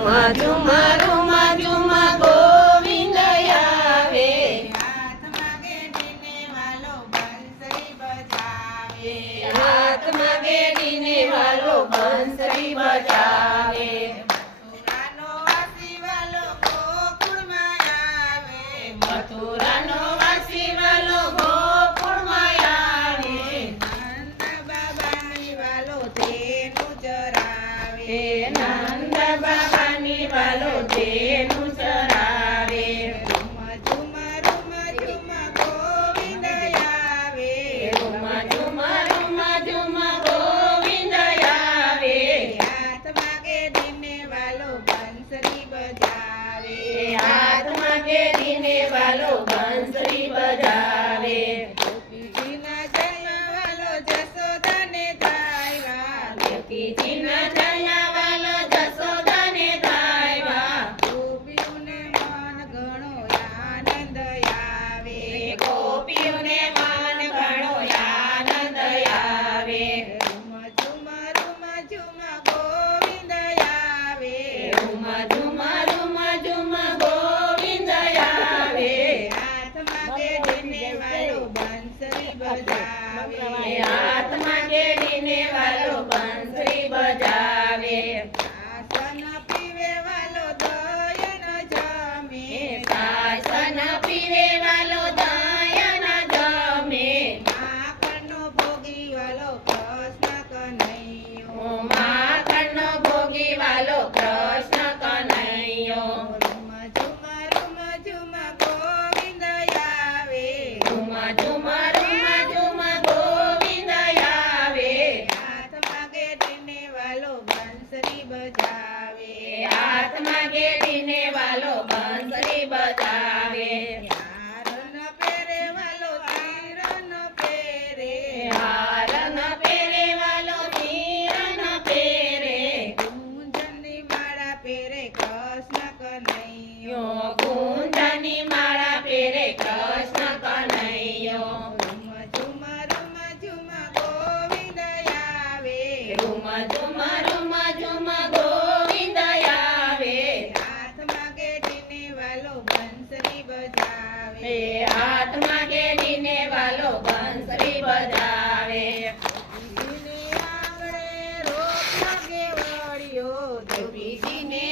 ઝુમા રૂમા ઝુમા ગોવિંદ આવે હાથમાં ઘેડીને વાલો બંસરી બજાવે હાથમાં ઘેડીને વાલો બંસરી બજાવે મથુરાનો વાસી વાલો ગોકુળમાં આવે મથુરાનો વાસી વાલો ગોકુળમાં આવે નંદ બાબાની વાલો તેનું ચરાવે નંદ બાબાની વાલો તેનું ચરાવે ઝુમા રૂમા ઝુમા ગોવિંદ આવે રૂમા ઝુમા રૂમા ઝુમા ગોવિંદ આવે હાથમાં ઘેડીને વાલો બંસરી બજાવે હાથમાં ઘેરીને વાલો બંસરી બજાવે ગોપીજીના જય વાલો જશોદાને ધાયવા ગોપીજીના જયા વાલો જશોદાને ધાયવા ગોપીઓને મન ઘણો આનંદ આવે ગોપીઓને મન ઘણો આનંદ આવે ઝુમા રૂમા ઝુમા ગોવિંદ આવે રૂમા ઝુમા રૂમા ઝુમા ગોવિંદ આવે હાથમાં ઘેડીને વાલો બંસરી બજાવે હાથમાં ઘેરીને વાલો બંસરી બજાવે આસન પીવે વાલો દયન જમે શાસન પીવે વાલો દયન જમે માખણનો ભોગી વાલો કૃષ્ણ કનૈયો માખણનો ભોગી વાલો કૃષ્ણ કનૈયો ઝુમા ઝુમા ગોવિંદ આવે ઝુમા ઝુમા રૂમા ઝુમા ગોવિંદ આવે હાથમાં ઘેડીને વાલો બંસરી બજાવે હાથમાં ઘેરીને વાલો બંસરી બજાવે હારન પહેરે વાલો તીરન પહેરે હાર ન પહેરે વાલો તીર ન પહેરે ગુંજનની માળા પહેરે કૃષ્ણ કનૈયો ગુંજની માળા પહેરે કૃષ્ણ કનૈયો ઝુમા ઝુમા ગોવિંદ આવે રૂમા ઝુમા રૂમા ઝુમા ગોવિંદ આવે હાથમાં ઘેડીને વાલો બંસરી બજાવે હાથમાં ઘેરીને વાલો બંસરી બજાવે ગોપીજીને આંગણે રોપ લાગે વળ્યો ગોપીજીને